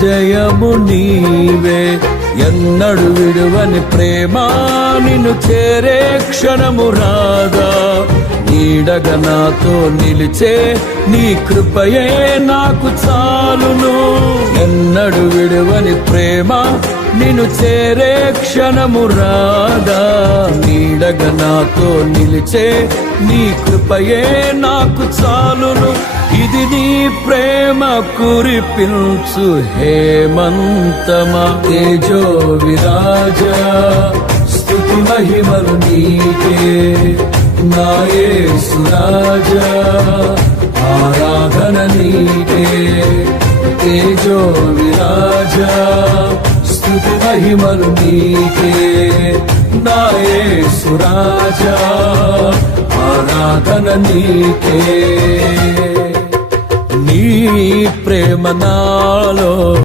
జయము నీవే. ఎన్నడు విడువని ప్రేమ నిన్ను చేరే క్షణము రాదా. నీడగా నాతో నిలిచే నీ కృపయే నాకు చాలును. ఎన్నడు విడువని ప్రేమ నిన్ను చేరే క్షణము రాదా. నీడగా నాతో నిలిచే నీ కృపయే నాకు చాలును. ఇది నీ ప్రేమ కురిపించు హేమంతమా. తేజో విరాజా స్తుతి మహిమలు నీకే. నా యేసు రాజా ఆరాధన నీకే. తేజో విరాజా స్తుతి మహిమలు నీకే. నా యేసు రాజా ఆరాధన నీకే. నీ ప్రేమ నాలో